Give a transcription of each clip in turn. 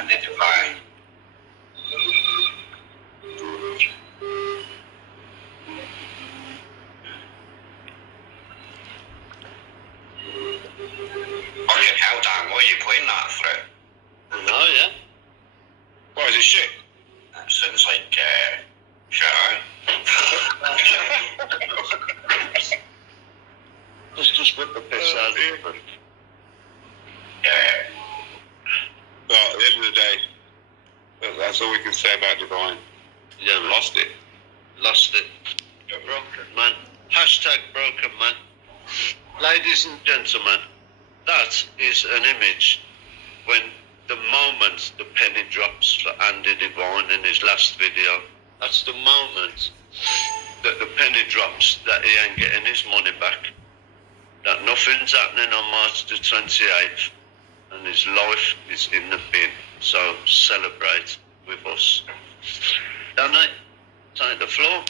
Andy Devine. Fucking hell, Dan, what are you playing that through? No, yeah. What, is it shit? That sounds like, shit, Just rip the piss out of it. Yeah. Well, at the end of the day, that's all we can say about Divine. Yeah, man. Lost it. Lost it. You're broken, man. Hashtag broken, man. Ladies and gentlemen, that is an image when the moment the penny drops for Andy Devine in his last video. That's the moment that the penny drops that he ain't getting his money back. That nothing's happening on March the 28th and his life is in the bin. So celebrate with us. Danny, take the floor.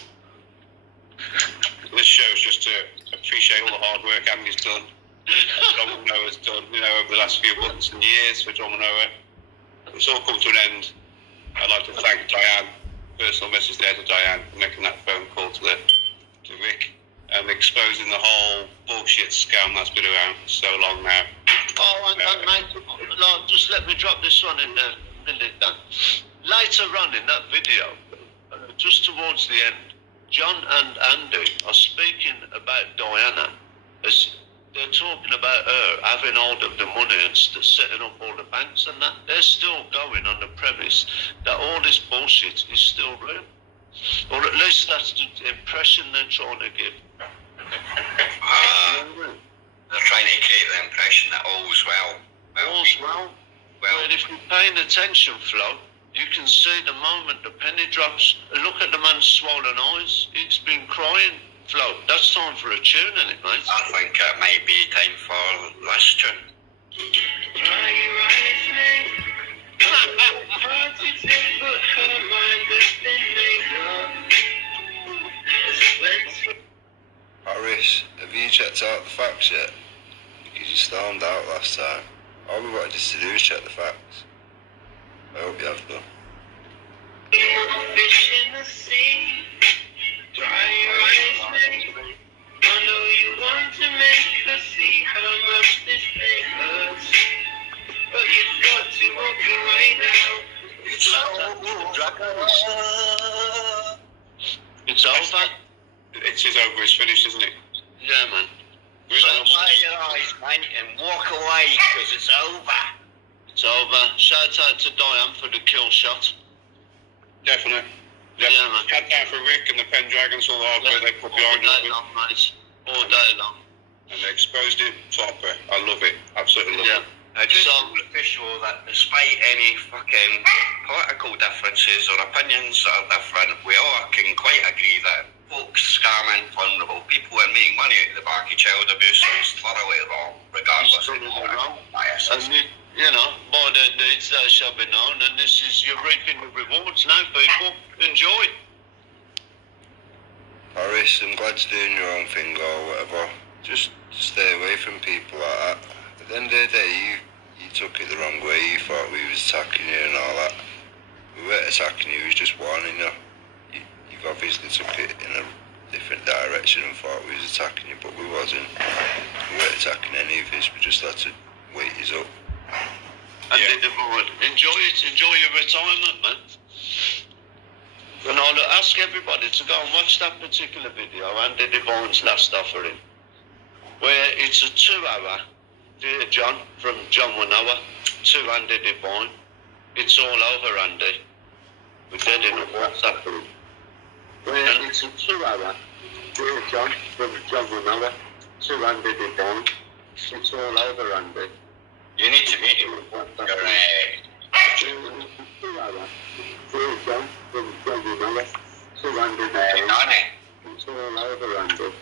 This show is just to appreciate all the hard work Andy's done, Dom Noah's done, over the last few months and years for Dom Noah. It's all come to an end. I'd like to thank Diane, personal message there to Diane, for making that phone call to Rick and exposing the whole bullshit scam that's been around for so long now. Oh, and mate, just let me drop this one in a minute, Dan. Later on in that video, just towards the end, John and Andy are speaking about Diana as they're talking about her having hold of the money and setting up all the banks and that. They're still going on the premise that all this bullshit is still real. Or at least that's the impression they're trying to give. They're trying to create the impression that all's well. All's well. Well, if you're paying attention, Flo, you can see the moment the penny drops. Look at the man's swollen eyes. He's been crying. Flo, that's time for a tune, isn't it, mate? I think it might be time for this tune. Harris, have you checked out the facts yet? Because you stormed out last time. All we wanted us to do is check the facts. I hope you have done. Fish in the sea, dry your eyes, baby. I know you want to make her see how much this pain hurts, but you've got to walk away now. It's over. It is over, it's finished, isn't it? Yeah, man. Dry your eyes, man, and walk away, because it's over. It's over. Shout out to Diane for the kill shot. Definitely. Yeah, man. Shout out for Rick and the Pendragons, all the hard work they put behind all it. day long, mate. All day long. And they exposed it proper. I love it. Absolutely love it. I just official that despite any fucking political differences or opinions that are different, we all can quite agree that folks scamming vulnerable people and making money out of the back of child abuse is thoroughly wrong, regardless of biases. And you know, by their deeds they shall be known, and this is you're reaping the rewards now, people. Enjoy. Harris, I'm glad you're doing your own thing or whatever. Just stay away from people like that. At the end of the day, you took it the wrong way. You thought we was attacking you and all that. We weren't attacking you, we was just warning you. You've obviously took it in a different direction and thought we was attacking you, but we wasn't. We weren't attacking any of us, we just had to wait us up. And enjoy it, enjoy your retirement, man. And I'll ask everybody to go and watch that particular video, Andy Devine's last offering, where it's a 2-hour, Dear John, from John Winoa to Andy Devine. It's all over, Andy. We're dead in a WhatsApp group. Where it's a 2-hour, Dear John, from John Winoa to Andy Devine. It's all over, Andy. You need to meet your 2-hour, Dear John, from John Winoa to Andy Devine. Danny. It's all over, Andy.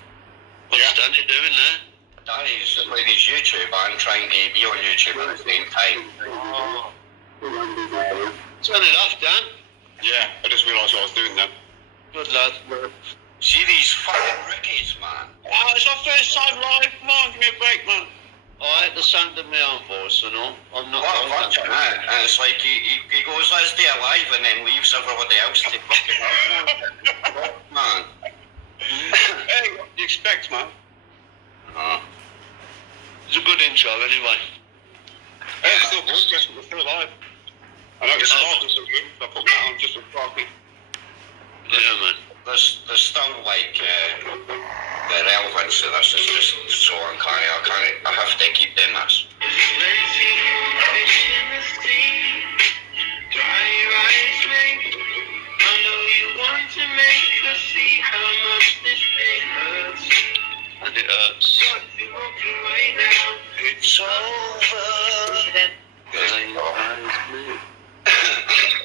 What's Danny doing there? Danny's playing his YouTube and trying to be on YouTube at the same time. Oh. Turn it off, Dan. Yeah, I just realised what I was doing then. Good lad. See these fucking rookies, man. Oh, it's our first time live. Come on, give me a break, man. I hate the sound of my own voice and all. I'm not What like fucking that. and it's like he goes, let's stay alive, and then leaves everybody else to fucking up. Man. Hey, what do you expect, man? It's a good intro anyway. Hey, it's still broadcasting, we're still alive. I know it's starting so good, I put that on just for talking. Yeah, man. There's still like the relevance of this is just so uncanny. I have to keep doing this. Plenty of fish in the sea. Dry your eyes, mate. I know you want to make us see how much this thing hurts. And it hurts. Got to walk away now. It's over.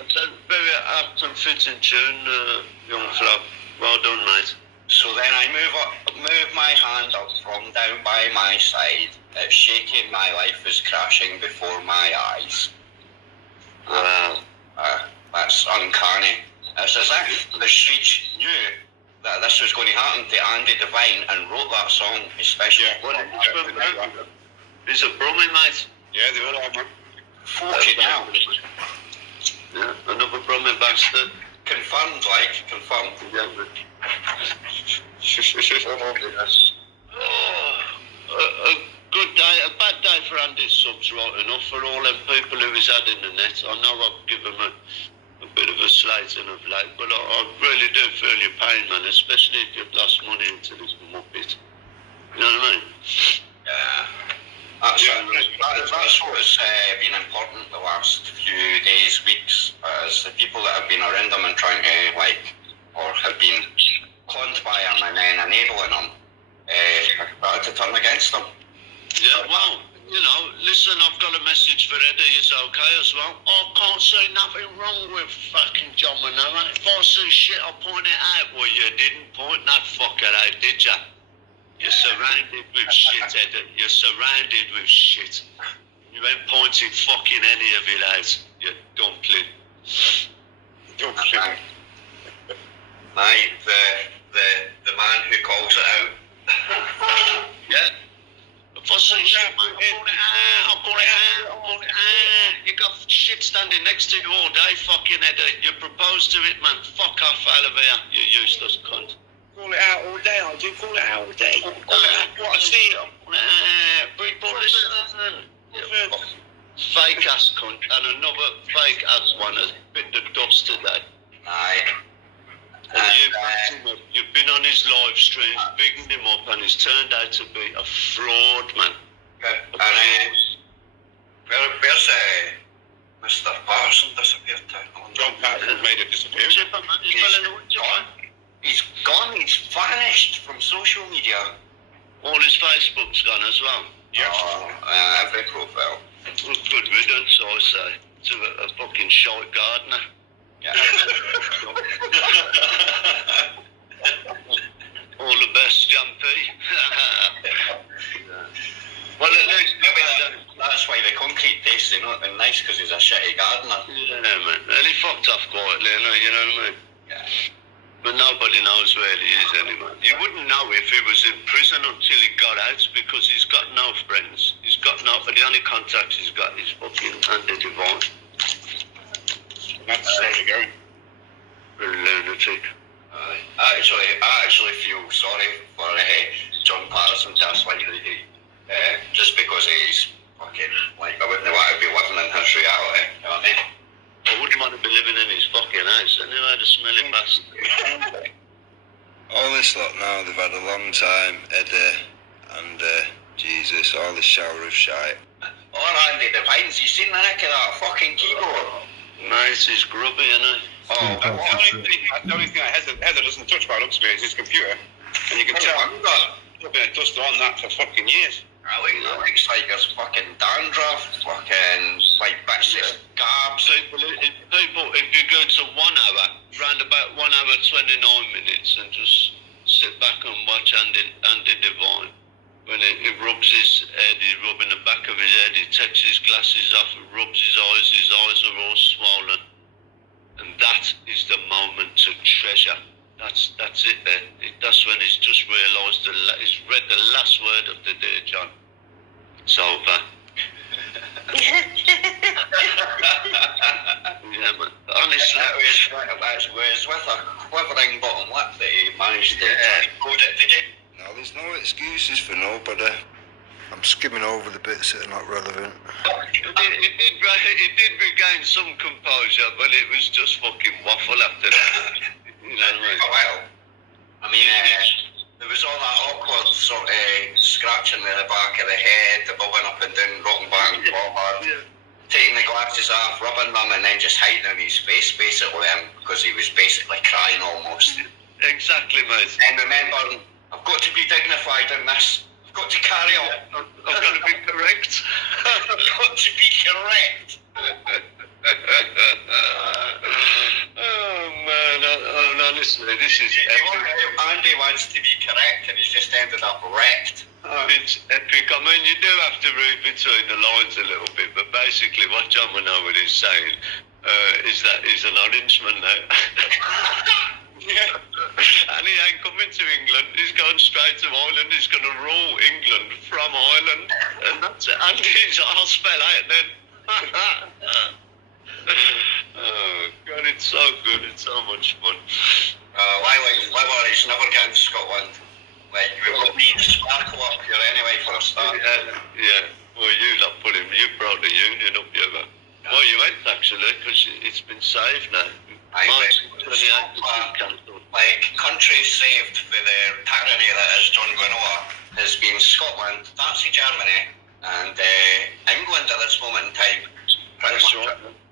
It's a very apt and fitting tune, young fella. Well done, mate. So then I move my hand up from down by my side. It's shaking. My life is crashing before my eyes. Wow. That's uncanny. It's as if the streets knew that this was going to happen to Andy Devine and wrote that song especially. Well, he's a Brummie, mate. Yeah, they all are, man. Fucking hell. Yeah, another Brummie bastard. Confirmed. Yeah, man. A good day, a bad day for Andy's subs, right enough, for all them people who he's had in the net. I know I've given him a bit of a slating of late, but I really do feel your pain, man, especially if you've lost money into this muppet. You know what I mean? Yeah. That's what's been important the last few days, weeks, is the people that have been around them and trying to, or have been conned by them and then enabling them, to turn against them. Yeah, well, you know, listen, I've got a message for Eddie, is okay as well. I can't see nothing wrong with fucking John Manoa. If I see shit, I'll point it out. Well, you didn't point that fucker out, did ya? You're surrounded with shit, Eddie. You're surrounded with shit. You ain't pointed fucking any of it out, you dumpling. Dumpling. The man who calls it out. Yeah. If I see shit, mate, I'll point it out. You got shit standing next to you all day, fucking Eddie. You propose to it, man. Fuck off out of here, you useless cunt. Call it out all day, I do call it out all day. What I see, people listen. Fake ass cunt, and another fake ass one has bit the dust today. Aye. And you've been on his live streams, bigging him up, and he's turned out to be a fraud, man. And where's Mr. Patterson disappeared to? John Patterson made it disappear. Chipper, man, he's well in the gone. He's gone. He's vanished from social media. All his Facebook's gone as well. Yeah. Every profile. Well, good riddance, I say, to a fucking shite gardener. Yeah. All the best, Jumpy. Well, at least that's why the concrete tastes not been nice, because he's a shitty gardener. Yeah, man. And he fucked off quietly, you know what I mean? Yeah. But nobody knows where he is anymore. You wouldn't know if he was in prison until he got out, because he's got no friends. He's got no. The only contacts he's got is fucking Andy Devine. That's slowly going. A lunatic. I actually feel sorry for John Patterson to a slightly degree, just because he's fucking, like, I wouldn't want to be living in his reality, you know what I mean? I wouldn't want to be living in his fucking house. I knew how to smell it bastard. All this lot now, they've had a long time, Eddie and Jesus, all this shower of shite. Or Andy Devines, you seen the neck of that fucking keyboard? Nice, he's grubby, isn't he? Oh, That's the only thing that Heather doesn't touch by looks of it is his computer. And you can tell there's been a dust on that for fucking years. It looks like there's fucking dandruff, fucking, like, bits of scabs. People, if you go to 1 hour, round about 1 hour 29 minutes, and just sit back and watch Andy Devine, when he rubs his head, he's rubbing the back of his head, he takes his glasses off, rubs his eyes are all swollen. And that is the moment to treasure. That's it there. That's when he's just realised, he's read the last word of the day, John. It's over. Yeah, man. Honestly. That was with a quivering bottom lip that he managed to code it to get. No, there's no excuses for nobody. I'm skimming over the bits that are not relevant. It did regain some composure, but it was just fucking waffle after that. You know what I mean? Well, I mean, there was all that awkward sort of scratching in the back of the head, the bobbing up and down, rocking back and forward, taking the glasses off, rubbing them, and then just hiding in his face, basically, because he was basically crying almost. Exactly, mate. And remembering, I've got to be dignified in this. I've got to carry on. I've got to be correct. I've got to be correct. Oh man, honestly, this is epic. Andy wants to be correct and he's just ended up wrecked. It's epic. I mean, you do have to read between the lines a little bit, but basically what John Manoa is saying is that he's an Orangeman now. Yeah. And he ain't coming to England. He's going straight to Ireland. He's going to rule England from Ireland. And that's it. And I'll spell out then. Oh, God, it's so good. It's so much fun. Why he's never getting to Scotland. Like, we've got me to sparkle up here anyway for a start. Yeah. Well, you lot put him. You brought the union up here, man. Well, you went actually, because it's been saved now. March 28th is cancelled. Like, countries saved for the tyranny that is John Manoa has been Scotland, Nazi Germany, and England at this moment in time. Pretty much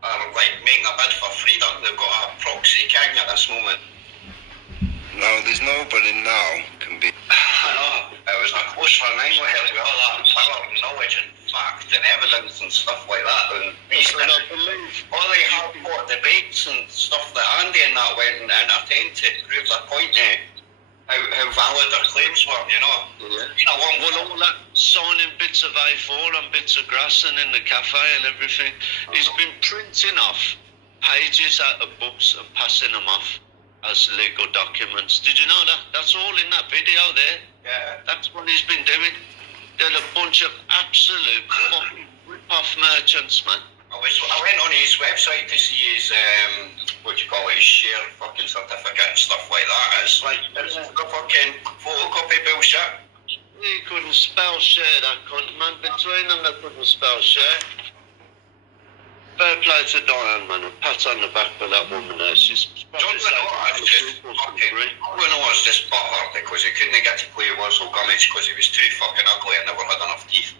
are like making a bid for freedom. They've got a proxy king at this moment. No, there's nobody now can be. I know, it was a close running with all that power and knowledge and fact and evidence and stuff like that. And all they have fought debates and stuff that Andy and that went and entertained to prove their point how valid their claims were, you know. Yeah. You know, Well, all that signing bits of A4 and bits of grass and in the cafe and everything, he's been printing off pages out of books and passing them off as legal documents. Did you know that? That's all in that video there. yeah. That's what he's been doing. They're a bunch of absolute fucking rip-off merchants, man. I went on his website to see his, what do you call it, his share fucking certificate and stuff like that. It's like, it's a fucking photocopy bullshit. He couldn't spell share, that cunt, man. Between them, they couldn't spell share. Fair play to Diane, man. A pat on the back for that woman there. She's John Manoa was just butthurt because he couldn't get to play Wurzel Gummidge because he was too fucking ugly and never had enough teeth.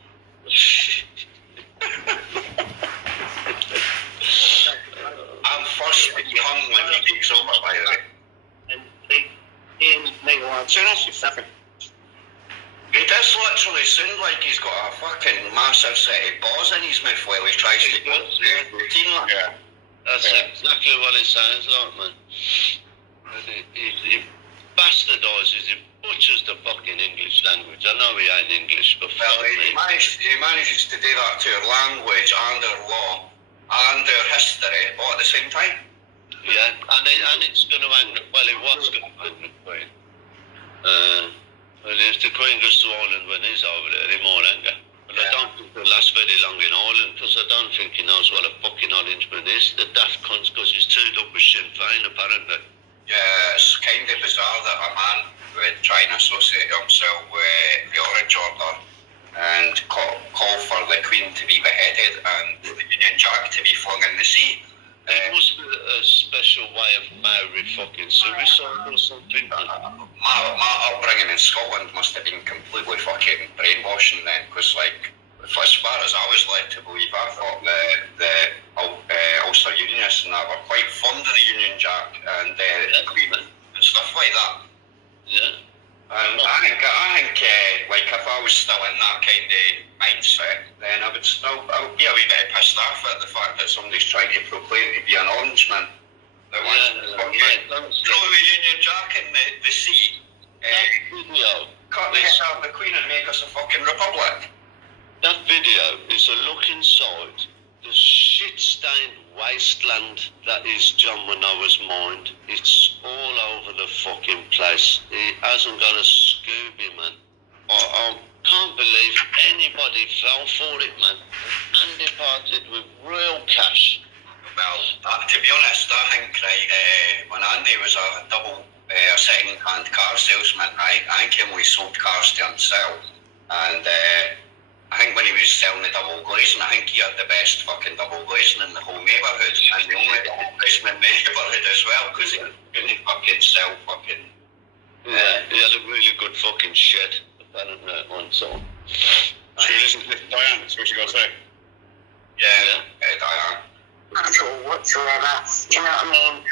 I'm first to be hung when he takes over, by the way. He does literally sound like he's got a fucking massive set of balls in his mouth while he tries to go through the routine. Yeah. That's exactly what it sounds like, man. And he bastardises, he butchers the fucking English language. I know he ain't English, but Well, he manages to do that to our language and our law and our history all at the same time. yeah, and it's going to end. Well, it was going to end the Queen. Well, if the Queen goes to Ireland when he's over there, he might anger. But I don't think he'll last very long in Ireland because I don't think he knows what a fucking Orangeman is. The daft cunts because he's too up with Sinn Féin, apparently. Yeah, it's kind of bizarre that a man would try and associate himself with the Orange Order and call for the Queen to be beheaded and the Union Jack to be flung in the sea. It must be a special way of Maori fucking suicide or something. My upbringing in Scotland must have been completely fucking brainwashing then, because like, as far as I was led to believe, I thought the Ulster Unionists and that were quite fond of the Union Jack and the Queen and stuff like that. Yeah. And I think like if I was still in that kind of mindset, then I would be a wee bit pissed off at the fact that somebody's trying to proclaim to be an Orangeman that wants to throw the Union Jack in the sea, cut the head off the Queen and make us a fucking republic. That video is a look inside the shit-stained wasteland that is John Manoa's mind. It's all over the fucking place. He hasn't got a Scooby, man. Can't believe anybody fell for it, man. And departed with real cash. Well, to be honest, I think, right, when Andy was a second-hand car salesman, right, I think he only sold cars to himself. And I think when he was selling the double glazing, I think he had the best fucking double glazing in the whole neighbourhood. And the only double glazing in the neighbourhood as well, because he couldn't fucking sell fucking... Yeah, he had a really good fucking shed, apparently, at one time. Should we listen to Diane? That's what she got to say. Yeah, Diane. At all whatsoever. Do you know what I mean?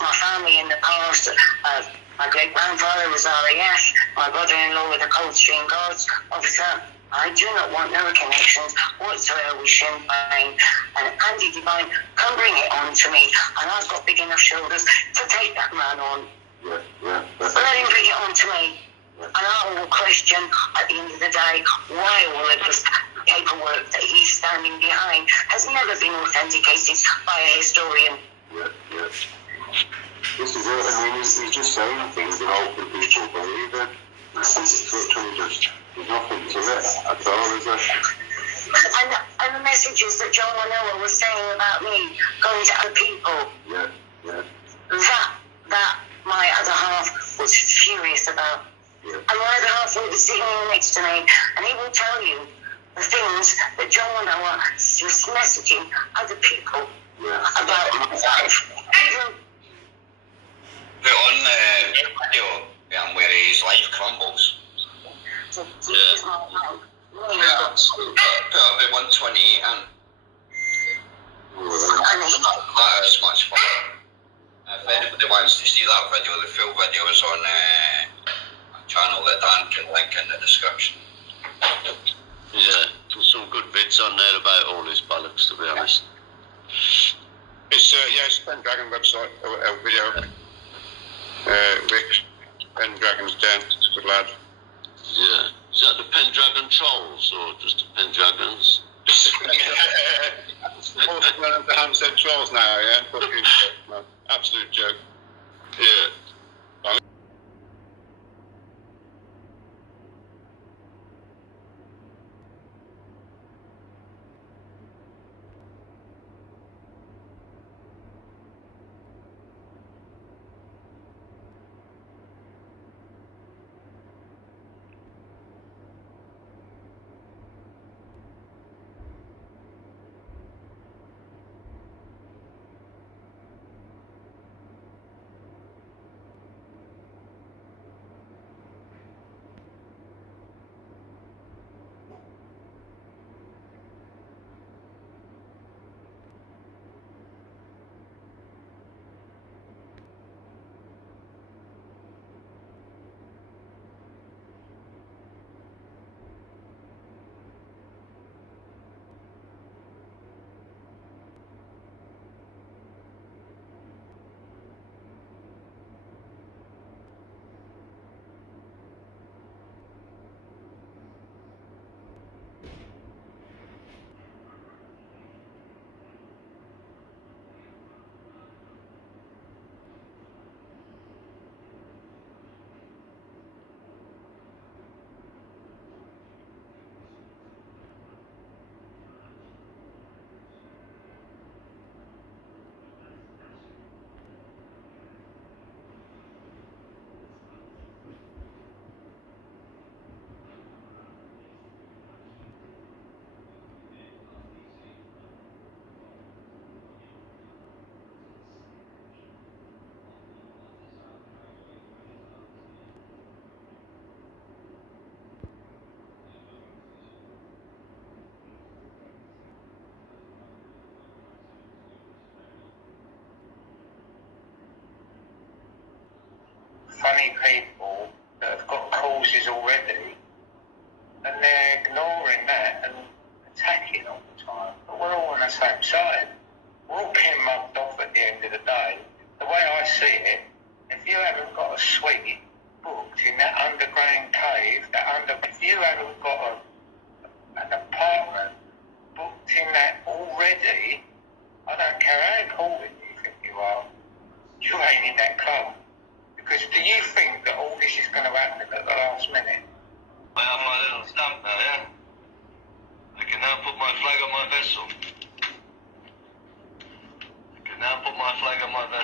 My family in the past, my great grandfather was RAF, my brother-in-law with the Coldstream Guards officer. I do not want no connections whatsoever with Sinn Féin. And Andy Devine can bring it on to me, and I've got big enough shoulders to take that man on. Yeah. Let him bring it on to me. And I will question at the end of the day why all of this paperwork that he's standing behind has never been authenticated by a historian. Yeah. This is it. I mean, he's just saying things that old people believe in. It's literally just, there's nothing to it at all, is there? And the messages that John Manoa was saying about me going to other people, Yeah. that my other half was furious about. Yeah. And my other half will be sitting here next to me, and he will tell you the things that John Manoa was messaging other people about my life. Put on the video where his life crumbles. So, Yeah, put about 128 in. That is much fun. If anybody wants to see that video, the full video is on a channel that Dan can link in the description. Yeah, there's some good bits on there about all this bollocks, to be honest. It's Pendragon website, video. Rick, Pendragon's Den, good lad. Yeah. Is that the Pendragon Trolls, or just the Pendragons? All the Hampstead Trolls now, yeah? Fucking no, absolute joke. Yeah. Funny people that have got causes already, and they're ignoring that and attacking all the time. But we're all on the same side. We're all getting mugged off at the end of the day. The way I see it, if you haven't got a suite booked in that underground cave, if you haven't got an apartment booked in that already, I don't care how cool you think you are, you ain't in that club. Because do you think that all this is going to happen at the last minute? Well, my little stump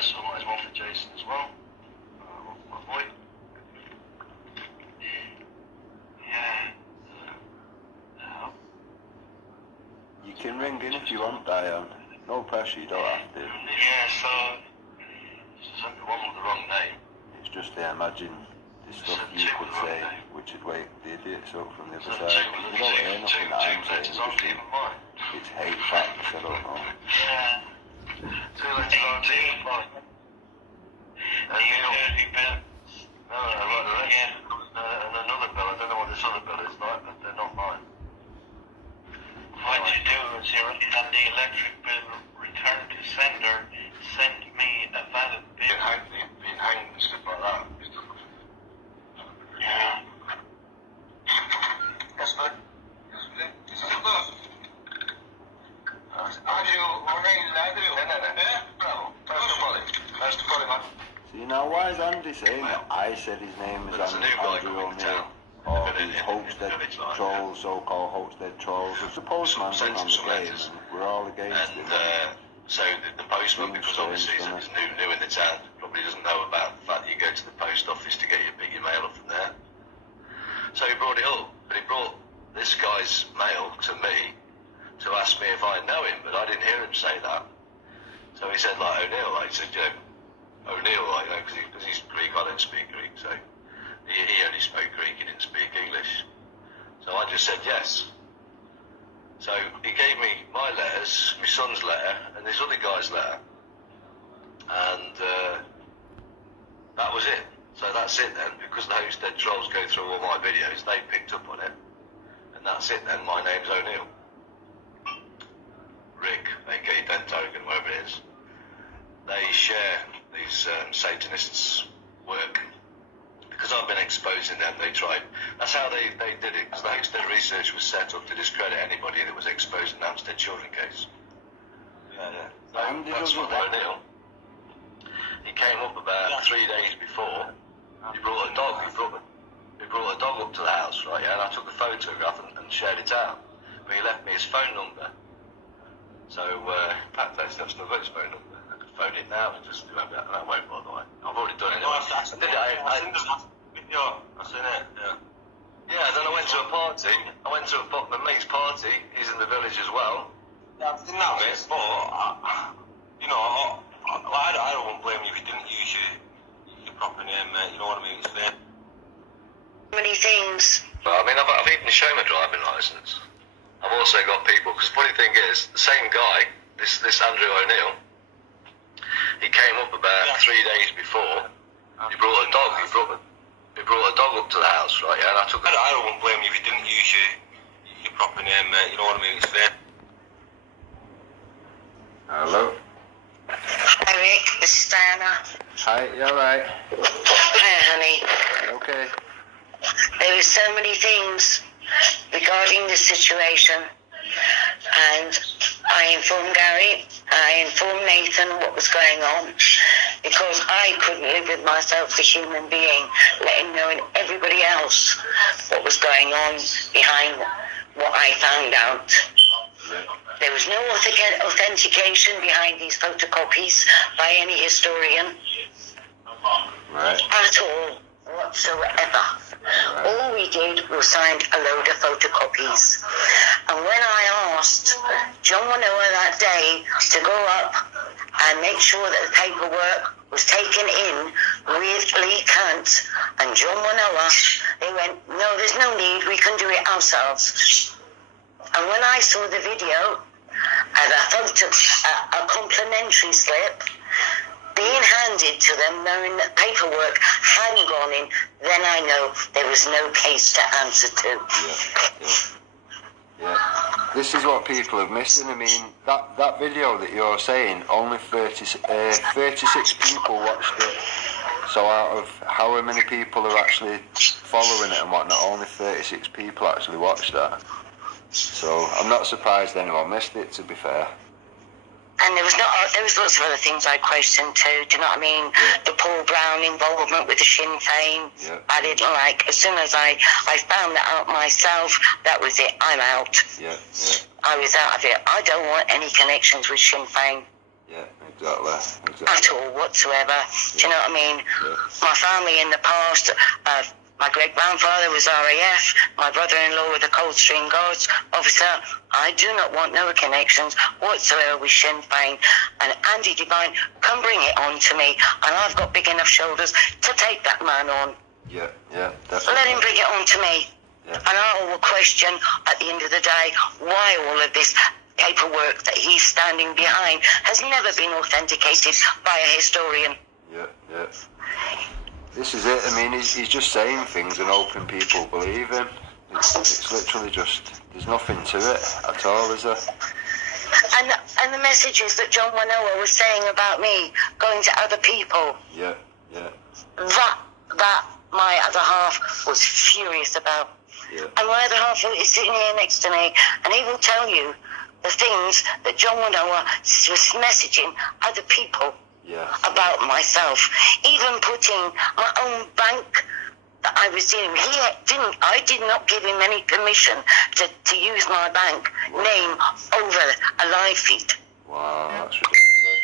so I might as well for Jason as well. My boy. Yeah. You can ring in if you want, Diane. No pressure, you don't have to. Yeah, so there's only one with the wrong name. It's just I imagine the stuff you could say, which would wake the idiots up from the other side. You don't hear nothing that I'm saying, it's hate facts, I don't know. Yeah. Two letters on even mine. And Neil. No, right, the rest. And another bill. I don't know what this other bill is like, but they're not mine. What you do is you and the electric bill return to sender, send me a valid bill. Being hanged and stuff like that. Yeah. Yes, mate. Still good. Are you remain Andrew? No. Yeah? Bravo. Nice to follow, man. See, now why is Andy saying that I said his name is There's a new guy Andrew coming to O'Neill? town. Or these Hopestead trolls, so-called Hopestead trolls. It's the postman on the game, and we're all against it. So the postman, because obviously he's new in the town, probably doesn't know about the fact that you go to the post office to pick your mail up from there. So he brought it up, but he brought this guy's mail to me to ask me if I know him, but I didn't hear him say that. So he said, like, O'Neill, like, he said, you know, O'Neill, like, you know, because he's Greek, I don't speak Greek, so he only spoke Greek, he didn't speak English. So I just said yes. So he gave me my letters, my son's letter, and this other guy's letter. And that was it. So that's it then, because the Hopestead trolls go through all my videos, they picked up on it. And that's it then, my name's O'Neill. Rick, aka Dentogan, whatever it is. They share these Satanists' work. Because I've been exposing them, they tried. That's how they did it, because the Hopestead research was set up to discredit anybody that was exposing the Hampstead children case. Yeah. So that's what O'Neill. He came up about 3 days before. He brought a dog. He brought a dog up to the house, right? Yeah, and I took a photograph and shared it out. But he left me his phone number. So, in fact, that's not got his phone number. I could phone it now and just remember that. That won't bother me. I've already done it. I've seen it, yeah. Yeah, then I went to a party. I went to my mate's party. He's in the village as well. Yeah, I've seen that, mate, but, you know, I don't blame you if you didn't use your proper name, mate, you know what I mean? It's fair. Many things. Well, I mean, I've even shown my driving licence. I've also got people, because the funny thing is, the same guy, this Andrew O'Neill, he came up about 3 days before. He brought a dog. He brought a dog up to the house, right? Yeah, and I don't blame you if you didn't use your proper name, mate. You know what I mean? It's fair. Hello. Hi Rick, this is Diana. Hi, you alright? Hi honey. Okay. There were so many things regarding the situation, and I informed Gary, I informed Nathan what was going on, because I couldn't live with myself as a human being, letting knowing everybody else what was going on behind what I found out. There was no authentication behind these photocopies by any historian at all whatsoever. All we did was signed a load of photocopies. And when I asked John Manoa that day to go up and make sure that the paperwork was taken in with Lee Kant and John Manoa, they went, no, there's no need, we can do it ourselves. And when I saw the video, a complimentary slip being handed to them, knowing that paperwork hadn't gone in, then I know there was no case to answer to. Yeah. This is what people have missed, and I mean, that video that you're saying, only 36 people watched it. So out of how many people are actually following it and whatnot, only 36 people actually watched that. So I'm not surprised anyone missed it, to be fair. And there was lots of other things I questioned too, do you know what I mean? Yeah. The Paul Brown involvement with the Sinn Féin, I didn't like. As soon as I found that out myself, that was it, I'm out. I was out of it. I don't want any connections with Sinn Féin. Yeah, exactly. At all whatsoever. Do you know what I mean? Yeah. My family in the past, my great-grandfather was RAF, my brother-in-law was a Coldstream Guards officer. I do not want no connections whatsoever with Sinn Féin. And Andy Devine can bring it on to me, and I've got big enough shoulders to take that man on. Yeah, definitely. Let him bring it on to me. Yeah. And I will question, at the end of the day, why all of this paperwork that he's standing behind has never been authenticated by a historian. Yeah. This is it. I mean, he's just saying things and hoping people believe him. It's literally just, there's nothing to it at all, is there? And the messages that John Wanoa was saying about me going to other people, Yeah. that my other half was furious about. Yeah. And my other half is sitting here next to me, and he will tell you the things that John Wanoa was messaging other people about myself, even putting my own bank that I was in. I did not give him any permission to use my bank name over a live feed. Wow, that's ridiculous.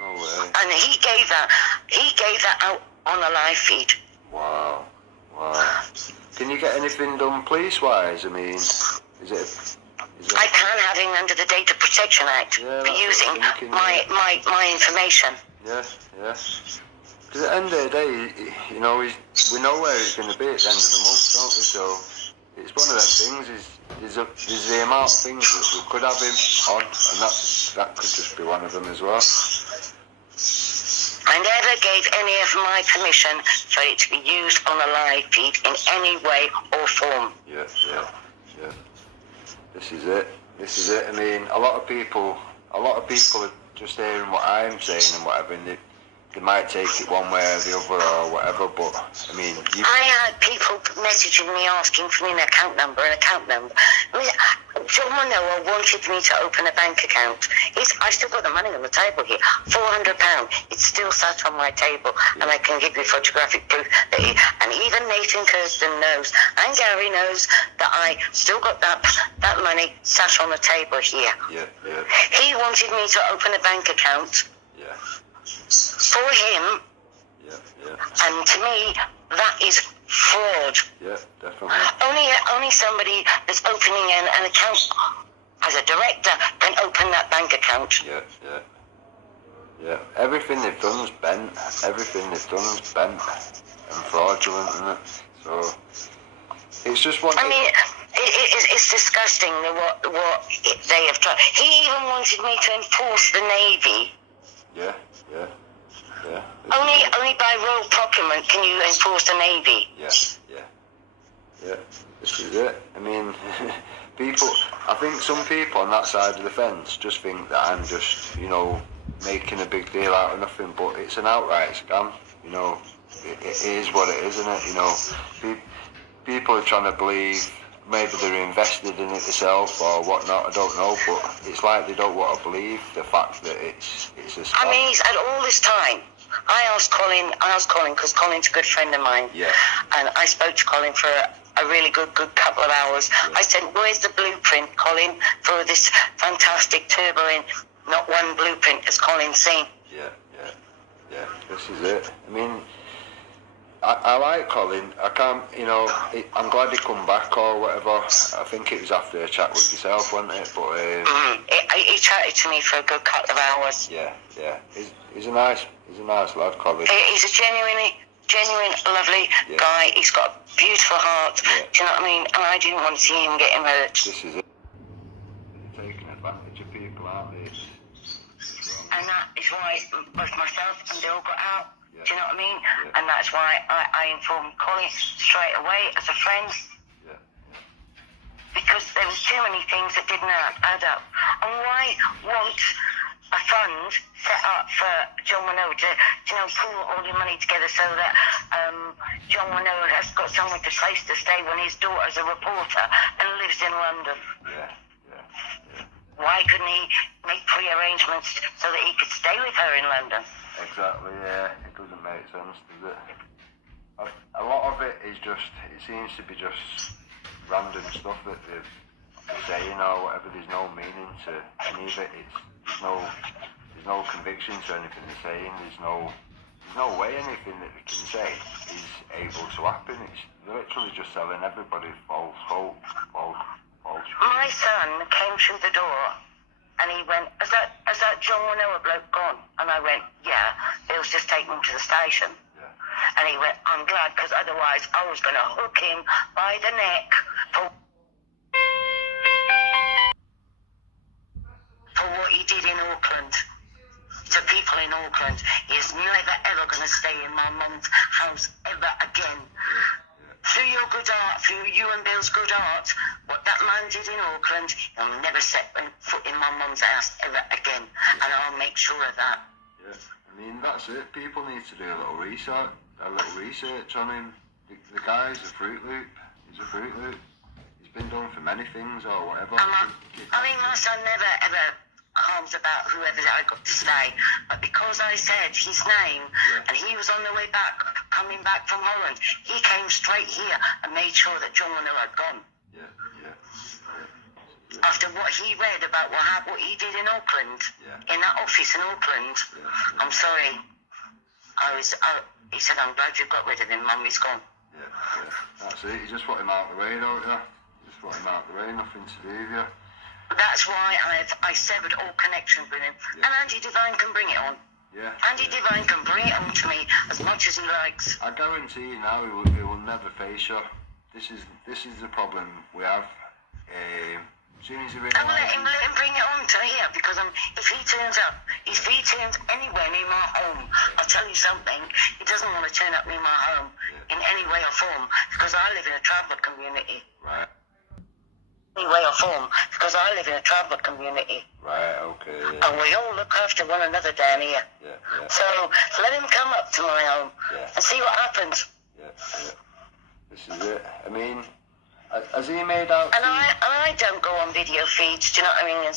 No way. And he gave that out on a live feed. Wow. Can you get anything done police-wise? I mean, I can have him under the Data Protection Act for using my information. Yeah. Because at the end of the day, you know, we know where he's going to be at the end of the month, don't we? So it's one of them things. There's the amount of things that we could have him on, and that could just be one of them as well. I never gave any of my permission for it to be used on a live feed in any way or form. Yeah. This is it. I mean, a lot of people are just hearing what I'm saying and whatever, and they might take it one way or the other or whatever, but, I mean... I had people messaging me asking for an account number. I mean, John Wanoa wanted me to open a bank account. I still got the money on the table here, £400. It's still sat on my table, and I can give you photographic proof. And even Nathan Kirsten knows, and Gary knows, that I still got that money sat on the table here. Yeah. He wanted me to open a bank account. Yeah. For him, and to me, that is fraud. Yeah, definitely. Only somebody that's opening an account as a director can open that bank account. Yeah. Everything they've done is bent. And fraudulent, isn't it? So it's just one. I mean, it's disgusting what they have tried. He even wanted me to enforce the Navy. Yeah. Only by royal procurement can you enforce the Navy. Yeah. This is it. I mean, I think some people on that side of the fence just think that I'm just, you know, making a big deal out of nothing, but it's an outright scam. You know, it is what it is, isn't it? You know, people are trying to believe maybe they're invested in it themselves or whatnot, I don't know, but it's like they don't want to believe the fact that it's a scam. I mean, he's had all this time. I asked Colin because Colin's a good friend of mine. Yeah. And I spoke to Colin for a really good couple of hours. Yeah. I said, where's the blueprint, Colin, for this fantastic turbo? Not one blueprint has Colin seen. Yeah. This is it. I mean, I like Colin. I can't, you know, I'm glad he come back or whatever. I think it was after a chat with yourself, wasn't it? But he chatted to me for a good couple of hours. Yeah. He's a nice lad, Colin. He's a genuine, lovely guy. He's got a beautiful heart. Yeah. Do you know what I mean? And I didn't want to see him getting hurt. This is it. They're taking advantage of people, aren't they? And that is why both myself and Bill got out. Yeah. Do you know what I mean? Yeah. And that's why I informed Colin straight away as a friend. Yeah. Because there was too many things that didn't add up. And why won't a fund set up for John Wanoa to pool all your money together so that John Wanoa has got somewhere to place to stay when his daughter's a reporter and lives in London? Yeah. Why couldn't he make pre-arrangements so that he could stay with her in London? Exactly, yeah. It doesn't make sense, does it? A lot of it is just, it seems to be just random stuff that they're saying or whatever. There's no meaning to any of it. There's there's no conviction to anything they're saying. There's no way anything that they can say is able to happen. They're literally just selling everybody false hope, false. My son came through the door and he went, "Has that John Winoa bloke gone?" And I went, "Yeah, Bill's just taken him to the station." Yeah. And he went, "I'm glad, because otherwise I was going to hook him by the neck for what he did in Auckland. To people in Auckland, he is never ever going to stay in my mum's house ever again. Through your good art, through you and Bill's good art, what that man did in Auckland, he'll never set foot in my mum's house ever again, and I'll make sure of that." Yeah, I mean, that's it. People need to do a little research on him. The guy's a Fruit Loop. He's a Fruit Loop. He's been done for many things or whatever. I mean, my son never ever harms about whoever I got to stay, but because I said his name, and he was on the way back, coming back from Holland, he came straight here and made sure that John Winoa had gone. Yeah. After what he read about what he did in Auckland, in that office in Auckland, I'm sorry. He said, "I'm glad you got rid of him, Mum, he's gone." Yeah. That's it. You just want him out of the way, don't you? Just want him out of the way, nothing to do with you. That's why I severed all connections with him. And Andy Devine can bring it on. Yeah. Andy Devine can bring it on to me as much as he likes. I guarantee you now, he will never face you. This is the problem we have. As soon as he realises... And let him bring it on to here, because if he turns anywhere near my home, I'll tell you something, he doesn't want to turn up near my home in any way or form, because I live in a traveller community. Right. Any way or form, because I live in a traveller community. Right, okay. And we all look after one another down here. Yeah. So let him come up to my home and see what happens. Yeah. This is it. I mean, has he made out... And I don't go on video feeds, do you know what I mean, and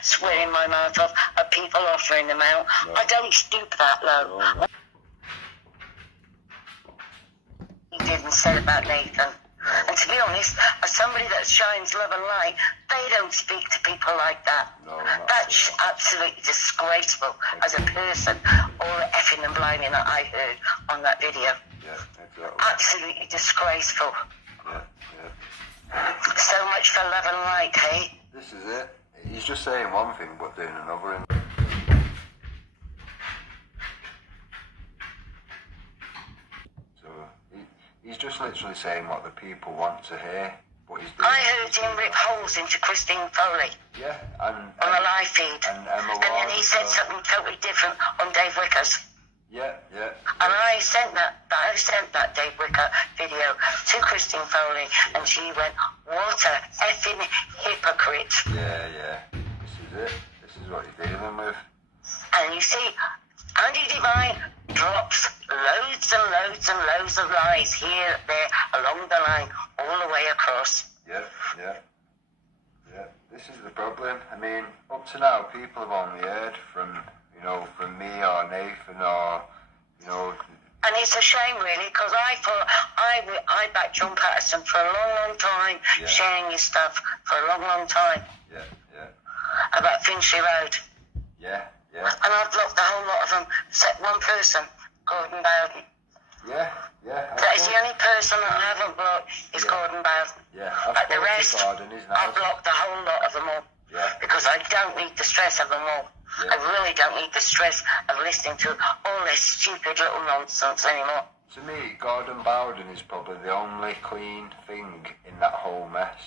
swearing my mouth off at people offering them out. No. I don't stoop that low. No. He didn't say about Nathan. And to be honest, as somebody that shines love and light, they don't speak to people like that. No, That's absolutely disgraceful as a person, all the effing and bliming that I heard on that video. Yeah, exactly. Absolutely disgraceful. Yeah. So much for love and light, hey? This is it. He's just saying one thing but doing another. So he's just literally saying what the people want to hear. But he's doing. I heard him rip holes into Christine Foley. Yeah, and on the live feed. And Emma and then he said something totally different on Dave Wickers. Yeah. And I sent that Dave Wicker video to Christine Foley, and she went, "What a effing hypocrite." Yeah. This is it. This is what you're dealing with. And you see, Andy Devine drops loads and loads and loads of lies here, there, along the line, all the way across. Yeah. This is the problem. I mean, up to now, people have only heard from me or Nathan or, And it's a shame, really, because I thought I backed John Patterson for a long time, sharing his stuff for a long time. Yeah. About Finchley Road. Yeah. And I've blocked the whole lot of them, except one person, Gordon Bowden. Yeah. That is the only person that I haven't blocked is Gordon Bowden. Yeah. But the rest, I've blocked the whole lot of them all. Yeah. Because I don't need the stress of them all. Yeah. I really don't need the stress of listening to all this stupid little nonsense anymore. To me, Gordon Bowden is probably the only clean thing in that whole mess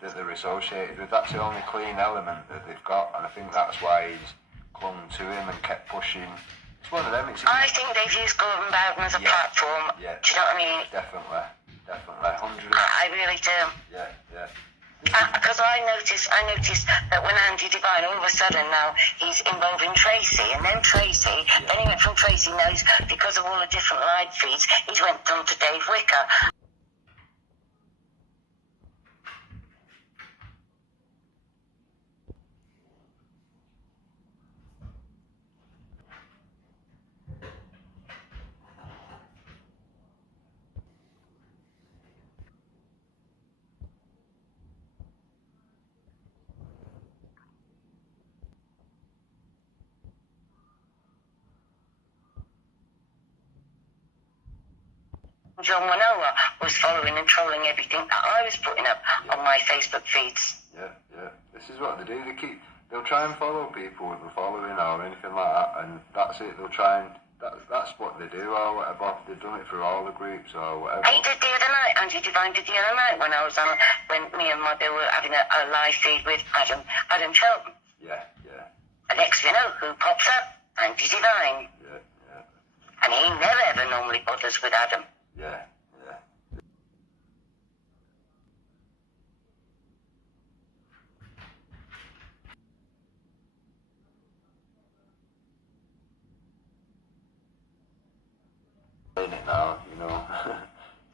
that they're associated with. That's the only clean element that they've got, and I think that's why he's clung to him and kept pushing. It's one of them. I think they've used Gordon Bowden as a platform. Yeah. Do you know what I mean? Definitely. 100%. I really do. Yeah. Because I noticed that when Andy Devine, all of a sudden now, he's involving Tracy, and then then he went from Tracy, now because of all the different live feeds, he went on to Dave Wicker. John Wanoa was following and trolling everything that I was putting up on my Facebook feeds. Yeah. This is what they do. They'll try and follow people with a following or anything like that, and that's it. They'll try and that's what they do or whatever. They've done it for all the groups or whatever. He did the other night. Angie Divine did the other night when I was on, when me and Mother were having a live feed with Adam Shelton. Yeah. And next thing you know, who pops up? Angie Divine. Yeah. And he never ever normally bothers with Adam. Yeah. It now, you know.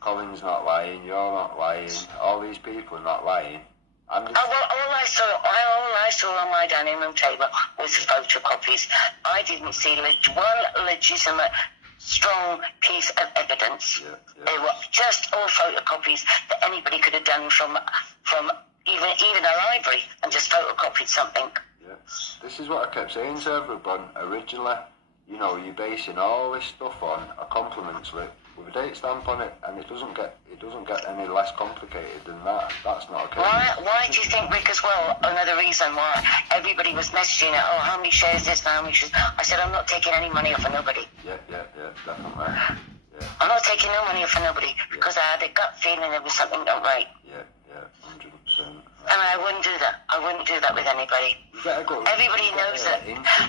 Colin's not lying, you're not lying, all these people are not lying. All I saw on my dining room table was photocopies. I didn't see one legitimate, strong piece of evidence. Yeah. They were just all photocopies that anybody could have done from even a library and just photocopied something. Yeah. This is what I kept saying to everyone originally. You know, you're basing all this stuff on a compliment slip with a date stamp on it, and it doesn't get any less complicated than that. That's not okay. Why do you think, Rick, as well, another reason why everybody was messaging it, how many shares this now, how many shares? I said, I'm not taking any money off of nobody. Yeah, definitely. Yeah. I'm not taking no money off of nobody because I had a gut feeling there was something not right. Yeah, 100%. And I wouldn't do that. I wouldn't do that with anybody. Everybody knows that.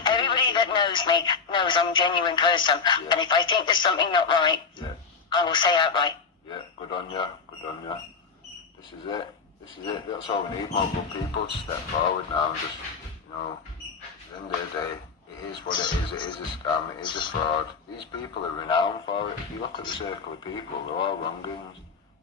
Everybody that knows me knows I'm a genuine person. Yeah. And if I think there's something not right, I will say outright. Yeah, good on you. This is it. That's all we need, more good people to step forward now and just, you know, at the end of the day, it is what it is. It is a scam. It is a fraud. These people are renowned for it. If you look at the circle of people, they're all wrongins.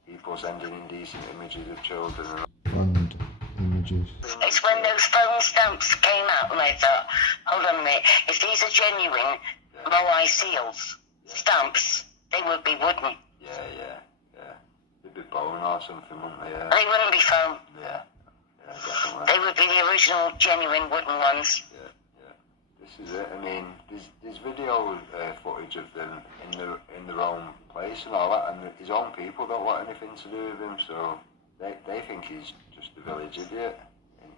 People sending indecent images of children and images. It's when those phone stamps came out and I thought, hold on a minute, if these are genuine Moai seals, stamps, they would be wooden. Yeah. They'd be bone or something, wouldn't they? They wouldn't be foam. Yeah, definitely. They would be the original, genuine wooden ones. Yeah. This is it. I mean, there's video footage of them in their own place and all that, and his own people don't want anything to do with him, so they think he's just a village idiot. And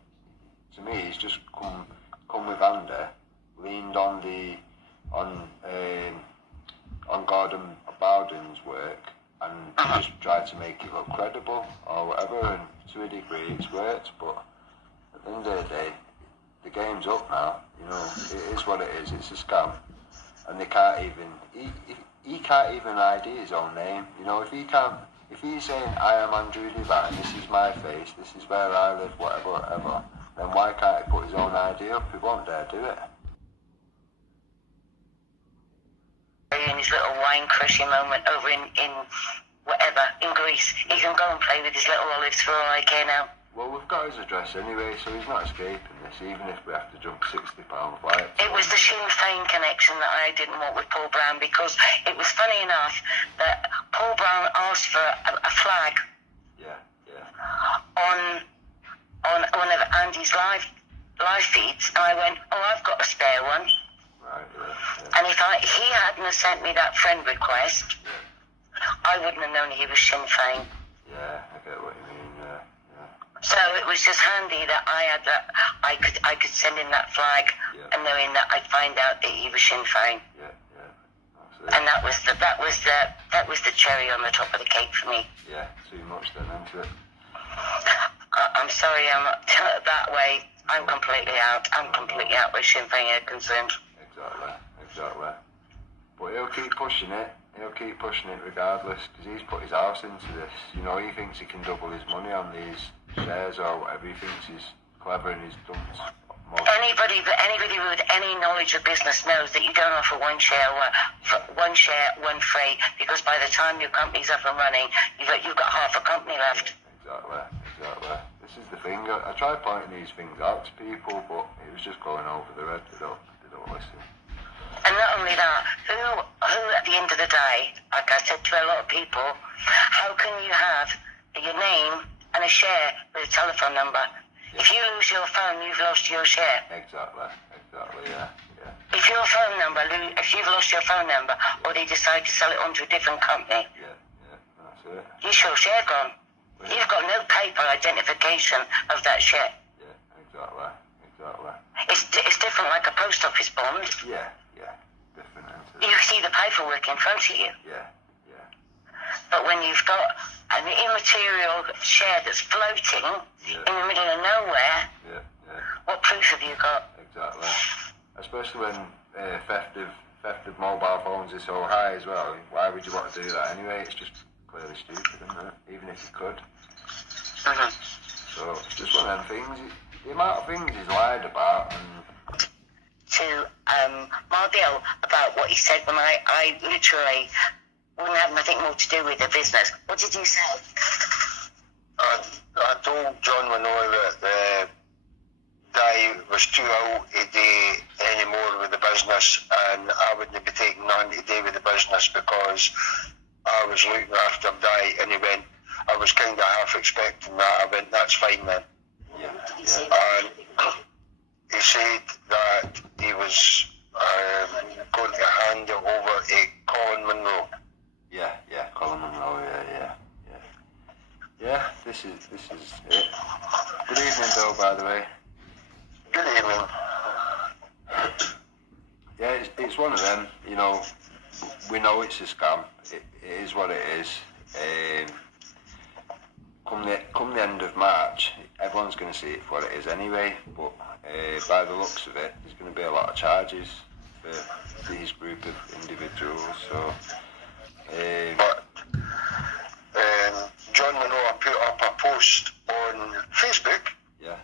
to me, he's just come with Andy, leaned on Gordon Bowden's work, and just tried to make it look credible or whatever, and to a degree it's worked, but at the end of the day, the game's up now, you know, it is what it is, it's a scam, and they can't even, he can't even ID his own name, you know, if he's saying, I am Andrew Divine, this is my face, this is where I live, whatever, then why can't he put his own ID up? He won't dare do it. In his little wine crushing moment over in Greece, he can go and play with his little olives for all I care now. Well, we've got his address anyway, so he's not escaping this, even if we have to jump £60 flight. It was the Sinn Féin connection that I didn't want with Paul Brown, because it was funny enough that Paul Brown asked for a flag on one of Andy's live feeds, and I went, I've got a spare one. Right, yeah. And if he hadn't have sent me that friend request, I wouldn't have known he was Sinn Féin. Yeah, I get what you mean, yeah. So it was just handy that I had that. I could send him that flag, and knowing that I'd find out that he was Sinn Féin. Yeah. And that was the cherry on the top of the cake for me. Yeah, too much then, isn't it? I'm sorry, I'm not that way. I'm completely out. I'm completely out where Sinn Féin are concerned. Exactly. But he'll keep pushing it regardless, because he's put his house into this. You know, he thinks he can double his money on these shares or whatever. He thinks he's clever and he's done most. Anybody with any knowledge of business knows that you don't offer one share, one free, because by the time your company's up and running, you've got half a company left. Exactly. This is the thing. I try pointing these things out to people, but it was just going over their head. They don't listen. And not only that, who at the end of the day, like I said to a lot of people, how can you have your name and a share with a telephone number? Yeah. If you lose your phone, you've lost your share. Exactly, yeah. If you've lost your phone number, or they decide to sell it on to a different company, That's it. Is your share gone? Yeah. You've got no paper identification of that share. Yeah, exactly. It's different like a post office bond. Yeah, different answer. You see the paperwork in front of you. Yeah. But when you've got an immaterial share that's floating in the middle of nowhere, what proof have you got? Exactly. Especially when theft of mobile phones is so high as well. Why would you want to do that anyway? It's just clearly stupid, isn't it? Even if you could. So it's just one of them things. The amount of things he's lied about and... To Mardell about what he said when I literally wouldn't have nothing more to do with the business. What did you say? I told John Manoy that Di was too old to do any more with the business, and I wouldn't be taking on to do with the business because I was looking after Di, and he went, I was kind of half expecting that. I went, that's fine then. And he said that he was going to hand it over to Colin Monroe. Yeah, Colin Monroe, yeah, this is it. Good evening, Bill, by the way. Good evening. Yeah, it's one of them, you know, we know it's a scam. It is what it is. Come the end of March, everyone's going to see it for what it is anyway, but by the looks of it, there's going to be a lot of charges for these group of individuals, so... But John Manoa put up a post on Facebook. Yeah.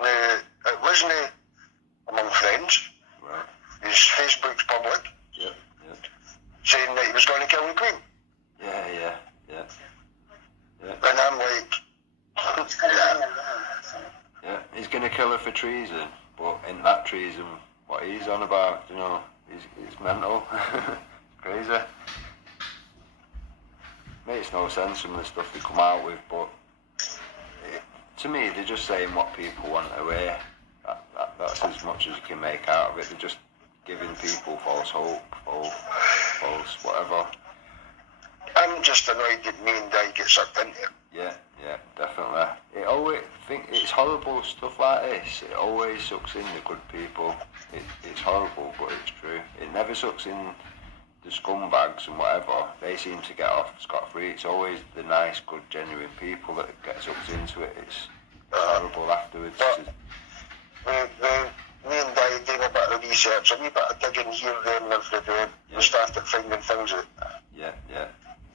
It wasn't among friends. Right. His Facebook's public. Yeah. Saying that he was going to kill the Queen. Yeah. And I'm like, Yeah, he's going to kill her for treason, but in that treason, what he's on about, you know, he's mental. Crazy. Makes no sense from the stuff they come out with, but to me, they're just saying what people want to hear. That's as much as you can make out of it. They're just giving people false hope, false whatever. I'm just annoyed that me and Di get sucked into it. Yeah, definitely. It's horrible stuff like this. It always sucks in the good people. It's horrible, but it's true. It never sucks in the scumbags and whatever. They seem to get off scot-free. It's always the nice, good, genuine people that get sucked into it. It's horrible afterwards. But me and Di did a bit of research, a wee bit of digging here, there and everywhere. We started finding things out. Yeah.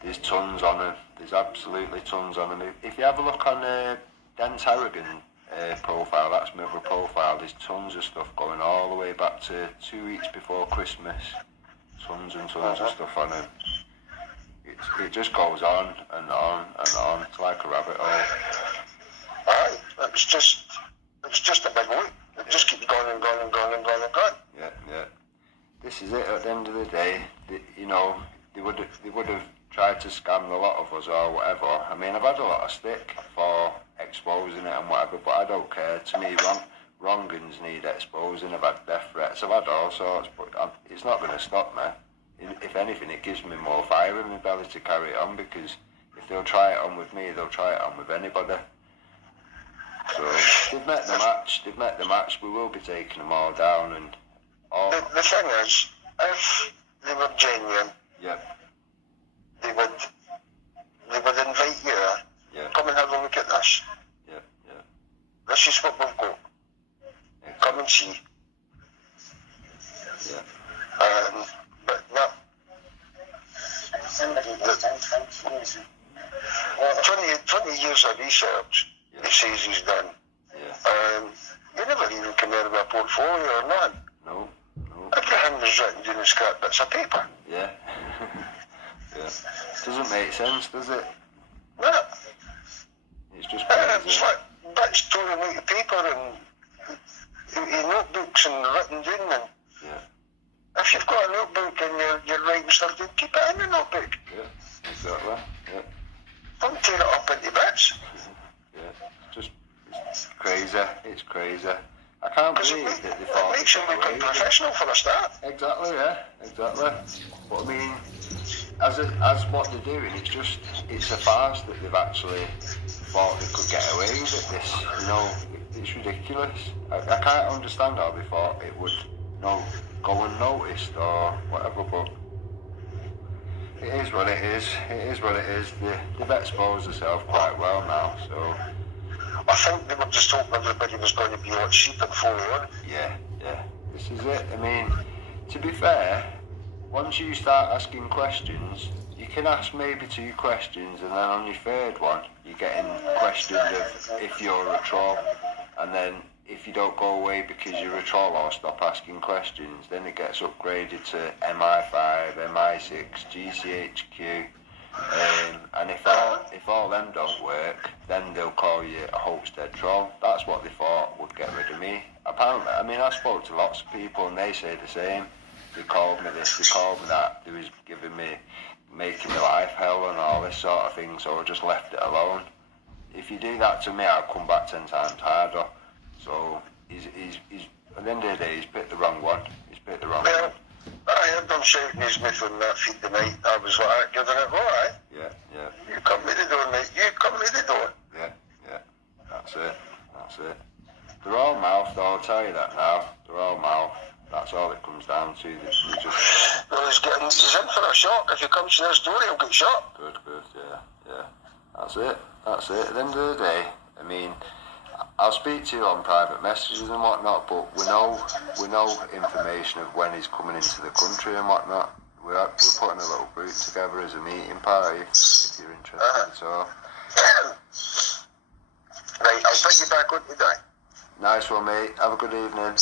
There's tons on them. There's absolutely tons on them. If you have a look on Dennis Harrigan profile, that's my other profile, there's tons of stuff going all the way back to 2 weeks before Christmas. Tons and tons of stuff on him. It just goes on and on and on. It's like a rabbit hole. Aye, it's just a big loop. It just keeps going and going and going and going and going. Yeah. This is it. At the end of the day, they would have tried to scam a lot of us or whatever. I mean, I've had a lot of stick for exposing it and whatever, but I don't care. To me, wrongings need exposing. I've had death threats. I've had all sorts, but it's not going to stop me. If anything, it gives me more fire in my belly to carry it on, because if they'll try it on with me, they'll try it on with anybody. So they've met the match. We will be taking them all down and all. The thing is, if they were genuine, they would invite you. Come and have a look at this. This is what we've got. Come and see. But no. 20 years of research, he says he's done. You never even come out of a portfolio or nothing. No. Everything was written down in scrap bits of paper. Yeah. Doesn't make sense, does it? No. It's just It's like bits torn out of paper and notebooks and written down. And if you've got a notebook and you're writing stuff down, keep it in the notebook. Yeah, exactly. Yeah. Don't tear it up into bits. It's crazy. It's crazy. I can't believe that they thought. It makes you look unprofessional for a start. Exactly, yeah, exactly. But I mean, as what they're doing, it's a farce that they've actually thought they could get away with it. This, you know, it's ridiculous. I can't understand how they thought it would, you know, go unnoticed or whatever. But it is what it is. It is what it is. They've exposed themselves quite well now, so. I think they were just hoping everybody was going to be like sheep and follow on. Yeah. This is it. I mean, to be fair, once you start asking questions, you can ask maybe 2 questions, and then on your third one, you're getting questioned of if you're a troll. And then if you don't go away because you're a troll or stop asking questions, then it gets upgraded to MI5, MI6, GCHQ. And if all them don't work, then they'll call you a Homestead troll. That's what they thought would get rid of me. Apparently, I mean, I spoke to lots of people and they say the same. They called me this, they called me that. They was making my life hell and all this sort of thing, so I just left it alone. If you do that to me, I'll come back 10 times harder. So he's at the end of the day, he's picked the wrong one. Well, I heard them shouting his mouth on that feed the night. I was like, giving it go, right? Yeah. You come to the door, mate. You come to the door. Yeah. That's it. They're all mouth, though, I'll tell you that now. They're all mouth. That's all it comes down to. Well, he's in for a shot. If he comes to this door, he'll get shot. Good, yeah. That's it. At the end of the day, I mean, I'll speak to you on private messages and whatnot, but we know information of when he's coming into the country and whatnot. We're putting a little group together as a meeting party, if you're interested. So, right, I'll take you back on today. Nice one, mate. Have a good evening.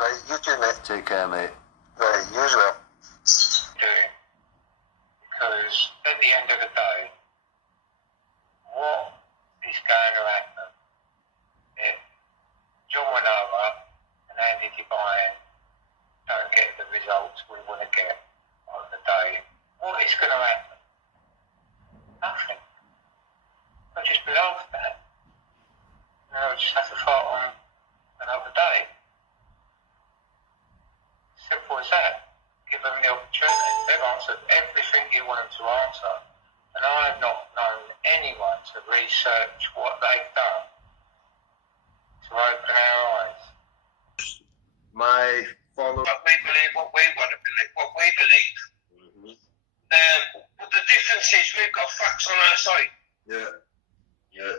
Right, you too, mate. Take care, mate. Right, you as well. Doing. Because at the end of the day, what is going to happen if John went over and Andy Devine don't get the results we want to get on the day? What is going to happen? Nothing. I'll just be laughed at. And I'll just have to fight on another day. Simple as that. Give them the opportunity. They've answered everything you want them to answer. And I have not known anyone to research what they've done to open our eyes. My follow. But we believe what we want to believe, what we believe. But the difference is we've got facts on our side. Yeah.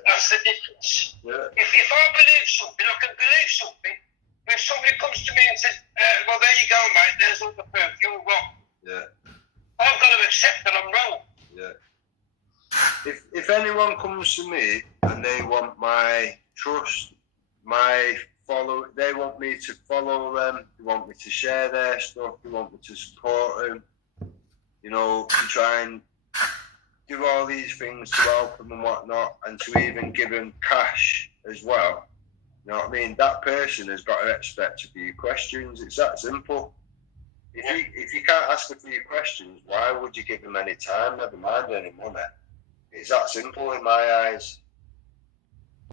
That's the difference. Yeah. If I believe something, I can believe something. If somebody comes to me and says, well, there you go, mate, there's all the proof, you're wrong. Yeah. I've got to accept that I'm wrong. Yeah. If anyone comes to me and they want my trust, they want me to follow them, they want me to share their stuff, they want me to support them, you know, to try and do all these things to help them and whatnot, and to even give them cash as well. You know what I mean? That person has got to expect a few questions. It's that simple. If you can't ask a few questions, why would you give them any time? Never mind any money. It's that simple in my eyes.